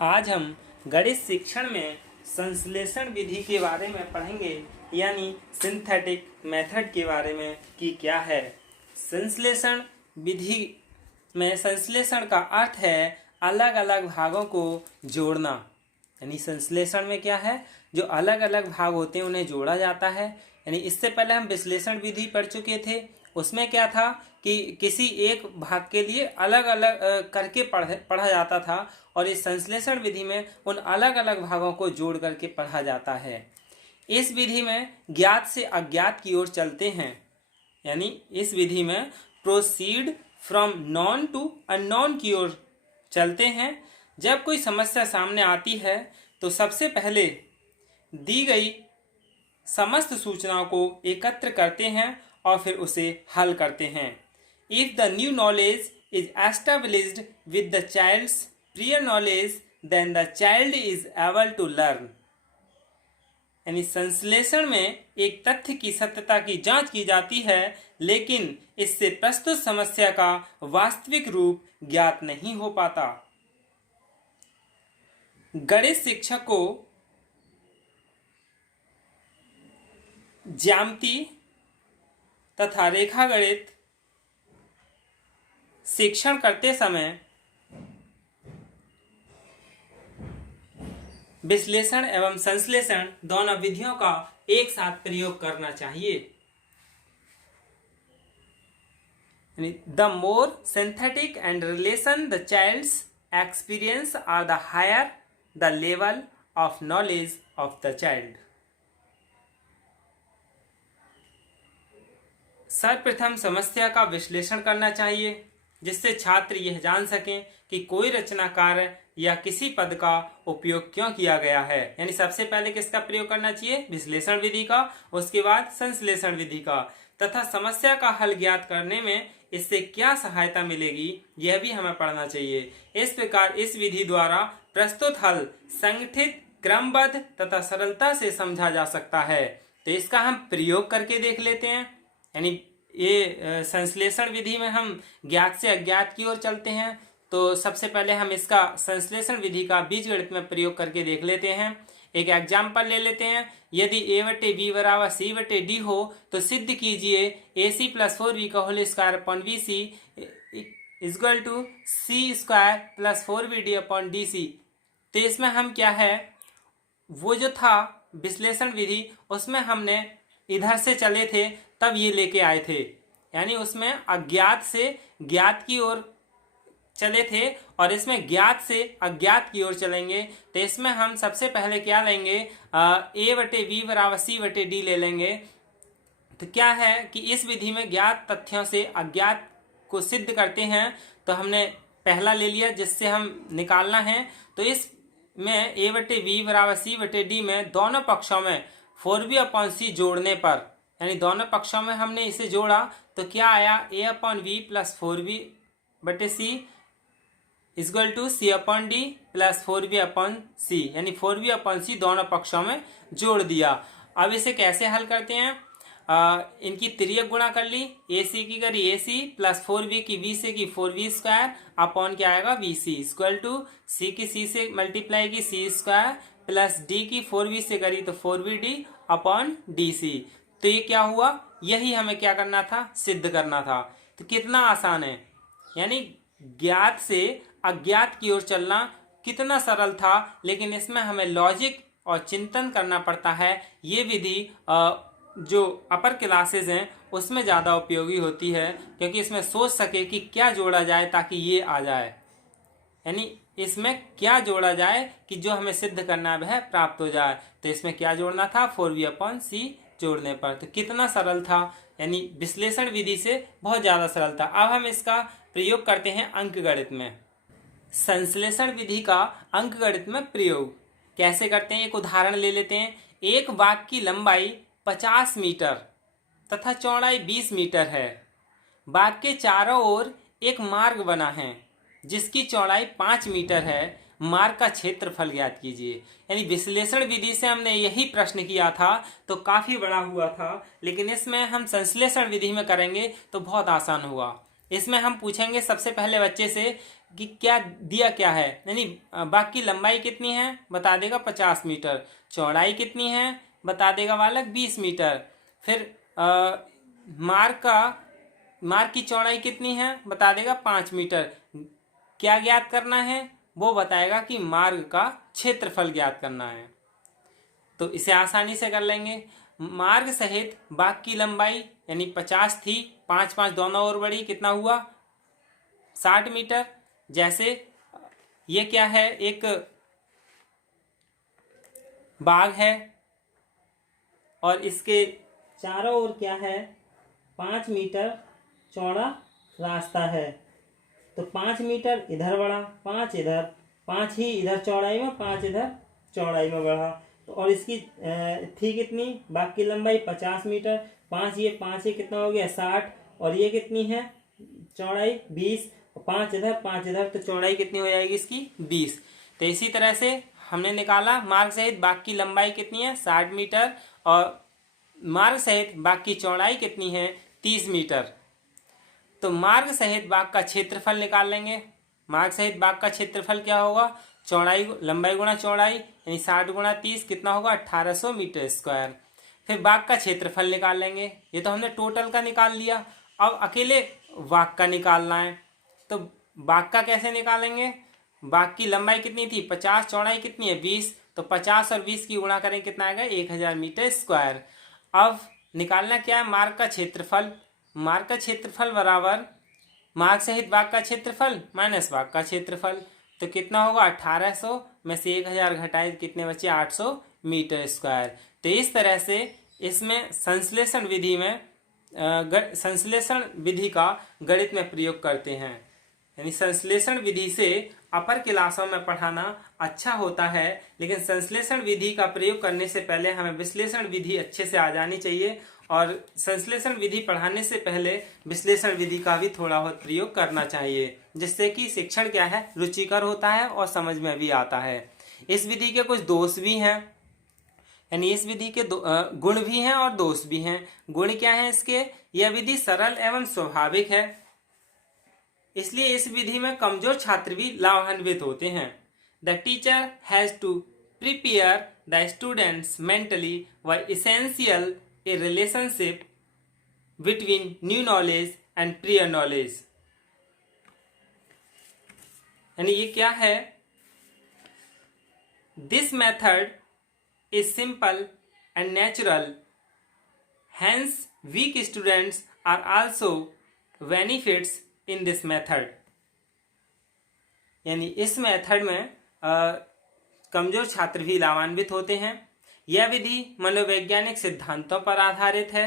आज हम गणित शिक्षण में संश्लेषण विधि के बारे में पढ़ेंगे, यानी सिंथेटिक मेथड के बारे में कि क्या है संश्लेषण विधि। में संश्लेषण का अर्थ है अलग अलग भागों को जोड़ना। यानी संश्लेषण में क्या है, जो अलग अलग भाग होते हैं उन्हें जोड़ा जाता है। यानी इससे पहले हम विश्लेषण विधि पढ़ चुके थे, उसमें क्या था कि किसी एक भाग के लिए अलग अलग करके पढ़ा जाता था, और इस संश्लेषण विधि में उन अलग अलग भागों को जोड़ करके पढ़ा जाता है। इस विधि में ज्ञात से अज्ञात की ओर चलते हैं। यानी इस विधि में proceed from known to unknown की ओर चलते हैं। जब कोई समस्या सामने आती है तो सबसे पहले दी गई समस्त सूचनाओं को एकत्र करते हैं और फिर उसे हल करते हैं। If the new knowledge is established with the child's prior knowledge, then the child is able to learn. यानी संश्लेषण में एक तथ्य की सत्यता की जांच की जाती है, लेकिन इससे प्रस्तुत समस्या का वास्तविक रूप ज्ञात नहीं हो पाता। गणित शिक्षक को ज्यामिति तथा रेखा गणित शिक्षण करते समय विश्लेषण एवं संश्लेषण दोनों विधियों का एक साथ प्रयोग करना चाहिए। The more synthetic and relation the child's experience are the higher the level of knowledge of the child. सर्वप्रथम समस्या का विश्लेषण करना चाहिए, जिससे छात्र यह जान सकें कि कोई रचना कार्य या किसी पद का उपयोग क्यों किया गया है। यानी सबसे पहले किसका प्रयोग करना चाहिए, विश्लेषण विधि का, उसके बाद संश्लेषण विधि का, तथा समस्या का हल ज्ञात करने में इससे क्या सहायता मिलेगी यह भी हमें पढ़ना चाहिए। इस प्रकार इस विधि द्वारा प्रस्तुत हल संगठित, क्रमबद्ध तथा सरलता से समझा जा सकता है। तो इसका हम प्रयोग करके देख लेते हैं। यानी ये संश्लेषण विधि में हम ज्ञात से अज्ञात की ओर चलते हैं, तो सबसे पहले हम इसका संश्लेषण विधि का बीजगणित में प्रयोग करके देख लेते हैं। एक एग्जाम्पल ले लेते हैं। यदि a/b बराबर c/d हो तो सिद्ध कीजिए ac + 4b का whole square upon bc equal to c square plus 4bd upon dc। तो इसमें हम क्या है, वो जो था विश्लेषण विधि, उसमें हमने इधर से चले थे तब ये लेके आए थे। यानी उसमें अज्ञात से ज्ञात की ओर चले थे, और इसमें ज्ञात से अज्ञात की ओर चलेंगे। तो इसमें हम सबसे पहले क्या लेंगे, a/b बराबर c/d ले लेंगे। तो क्या है कि इस विधि में ज्ञात तथ्यों से अज्ञात को सिद्ध करते हैं। तो हमने पहला ले लिया जिससे हम निकालना है। तो इसमें a/b बराबर c/d में दोनों पक्षों में 4b अपॉन c जोड़ने पर, यानी दोनों पक्षों में हमने इसे जोड़ा तो क्या आया, a/b plus 4b/c equal to c/d plus 4b/c। यानी 4b/c दोनों पक्षों में जोड़ दिया। अब इसे कैसे हल करते हैं, इनकी तिर्यक गुणा कर ली, ac की करी ac प्लस 4b की b से की 4b स्क्वायर अपॉन क्या आएगा bc इक्वल टू c की c से मल्टीप्लाई की c स्क्वायर प्लस d की 4b से करी तो 4bd अपॉन dc। तो ये क्या हुआ, यही हमें क्या करना था, सिद्ध करना था। तो कितना आसान है, यानी ज्ञात से अज्ञात की ओर चलना कितना सरल था, लेकिन इसमें हमें लॉजिक और चिंतन करना पड़ता है। ये विधि जो अपर क्लासेस हैं उसमें ज़्यादा उपयोगी होती है, क्योंकि इसमें सोच सके कि क्या जोड़ा जाए ताकि ये आ जाए। यानी इसमें क्या जोड़ा जाए कि जो हमें सिद्ध करना है वह प्राप्त हो जाए। तो इसमें क्या जोड़ना था, 4b/c जोड़ने पर। तो कितना सरल था, यानी विश्लेषण विधि से बहुत ज़्यादा सरल था। अब हम इसका प्रयोग करते हैं अंकगणित में। संश्लेषण विधि का अंकगणित में प्रयोग कैसे करते हैं, एक उदाहरण ले लेते हैं। एक वाक्य की लंबाई 50 मीटर तथा चौड़ाई 20 मीटर है। वाक्य के चारों ओर एक मार्ग बना है जिसकी चौड़ाई 5 मीटर है। मार्ग का क्षेत्रफल ज्ञात कीजिए। यानी विश्लेषण विधि से हमने यही प्रश्न किया था तो काफी बड़ा हुआ था, लेकिन इसमें हम संश्लेषण विधि में करेंगे तो बहुत आसान हुआ। इसमें हम पूछेंगे सबसे पहले बच्चे से कि क्या दिया क्या है, यानी बाग की लंबाई कितनी है, बता देगा 50 मीटर। चौड़ाई कितनी है, बता देगा बालक 20 मीटर। फिर मार्ग की चौड़ाई कितनी है, बता देगा 5 मीटर। क्या ज्ञात करना है, वो बताएगा कि मार्ग का क्षेत्रफल ज्ञात करना है। तो इसे आसानी से कर लेंगे। मार्ग सहित बाग की लंबाई यानी 50 थी, 5 5 दोनों ओर बढ़ी, कितना हुआ 60 मीटर। जैसे ये क्या है, एक बाग है और इसके चारों ओर क्या है, 5 मीटर चौड़ा रास्ता है। तो 5 मीटर इधर बढ़ा, 5 इधर, 5 ही इधर चौड़ाई में, 5 इधर चौड़ाई में बढ़ा। तो और इसकी थी कितनी, बाग की लंबाई 50 मीटर, 5 ये कितना हो गया 60, और ये कितनी है चौड़ाई 20, 5 इधर 5 इधर, तो चौड़ाई कितनी हो जाएगी इसकी 20। तो इसी तरह से हमने निकाला मार्ग सहित बाग की लंबाई कितनी है 60 मीटर, और मार्ग सहित बाग की चौड़ाई कितनी है 30 मीटर। तो मार्ग सहित बाग का क्षेत्रफल निकाल लेंगे। मार्ग सहित बाग का क्षेत्रफल क्या होगा, चौड़ाई लंबाई गुणा चौड़ाई, यानी 60 गुणा 30 कितना होगा 1800 मीटर स्क्वायर। फिर बाग का क्षेत्रफल निकाल लेंगे। ये तो हमने टोटल का निकाल लिया, अब अकेले बाग का निकालना है। तो बाग का कैसे निकालेंगे, बाग की लंबाई कितनी थी 50, चौड़ाई कितनी है 20, तो 50 और 20 की गुणा करें कितना आएगा 1000 मीटर स्क्वायर। अब निकालना क्या है, मार्ग का क्षेत्रफल। मार्ग का क्षेत्रफल बराबर मार्ग सहित बाग का क्षेत्रफल माइनस बाग का क्षेत्रफल। तो कितना होगा 1800 में से 1000 घटाए कितने बचे 800 मीटर स्क्वायर। तो इस तरह से इसमें संश्लेषण विधि में संश्लेषण विधि का गणित में प्रयोग करते हैं। यानी संश्लेषण विधि से अपर क्लासों में पढ़ाना अच्छा होता है, लेकिन संश्लेषण विधि का प्रयोग करने से पहले हमें विश्लेषण विधि अच्छे से आ जानी चाहिए, और संश्लेषण विधि पढ़ाने से पहले विश्लेषण विधि का भी थोड़ा बहुत प्रयोग करना चाहिए, जिससे कि शिक्षण क्या है रुचिकर होता है और समझ में भी आता है। इस विधि के कुछ दोष भी हैं, यानी इस विधि के गुण भी हैं और दोष भी हैं। गुण क्या है इसके, यह विधि सरल एवं स्वाभाविक है, इसलिए इस विधि में कमजोर छात्र भी लाभान्वित होते हैं। The teacher has to prepare the students mentally व essential a relationship between new knowledge and prior knowledge. यानी ये क्या है, this method is simple and natural, hence weak students are also benefits in this method. यानी इस method में कमजोर छात्र भी लाभान्वित होते हैं। यह विधि मनोवैज्ञानिक सिद्धांतों पर आधारित है,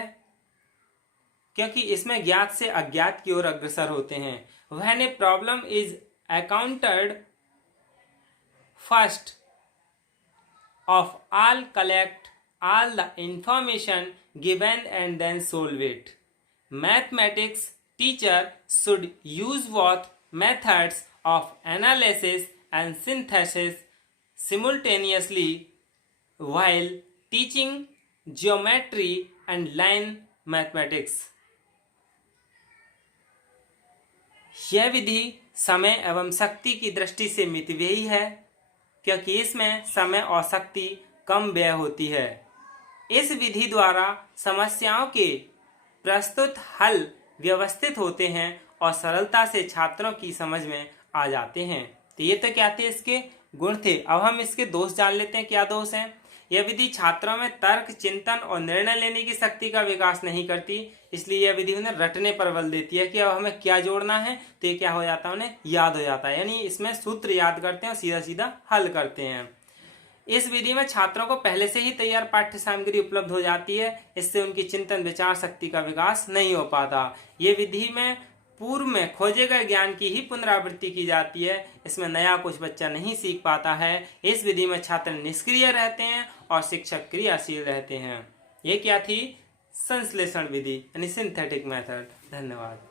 क्योंकि इसमें ज्ञात से अज्ञात की ओर अग्रसर होते हैं। When a problem is accounted first of all collect all the information given and then solve it. Mathematics teacher should use both methods of analysis and synthesis simultaneously while teaching geometry and line mathematics. यह विधि समय एवं शक्ति की दृष्टि से मितव्ययी है, क्योंकि इसमें समय और शक्ति कम व्यय होती है। इस विधि द्वारा समस्याओं के प्रस्तुत हल व्यवस्थित होते हैं और सरलता से छात्रों की समझ में आ जाते हैं। तो ये तो क्या थे इसके गुण थे। अब हम इसके दोष जान लेते हैं, क्या दोष हैं। यह विधि छात्रों में तर्क, चिंतन और निर्णय लेने की शक्ति का विकास नहीं करती, इसलिए यह विधि उन्हें रटने पर बल देती है कि अब हमें क्या जोड़ना है, तो ये क्या हो जाता है उन्हें याद हो जाता है। यानी इसमें सूत्र याद करते हैं और सीधा सीधा हल करते हैं। इस विधि में छात्रों को पहले से ही तैयार पाठ्य सामग्री उपलब्ध हो जाती है, इससे उनकी चिंतन विचार शक्ति का विकास नहीं हो पाता। ये विधि में पूर्व में खोजे गए ज्ञान की ही पुनरावृत्ति की जाती है, इसमें नया कुछ बच्चा नहीं सीख पाता है। इस विधि में छात्र निष्क्रिय रहते हैं और शिक्षक क्रियाशील रहते हैं। ये क्या थी, संश्लेषण विधि यानी सिंथेटिक मेथड। धन्यवाद।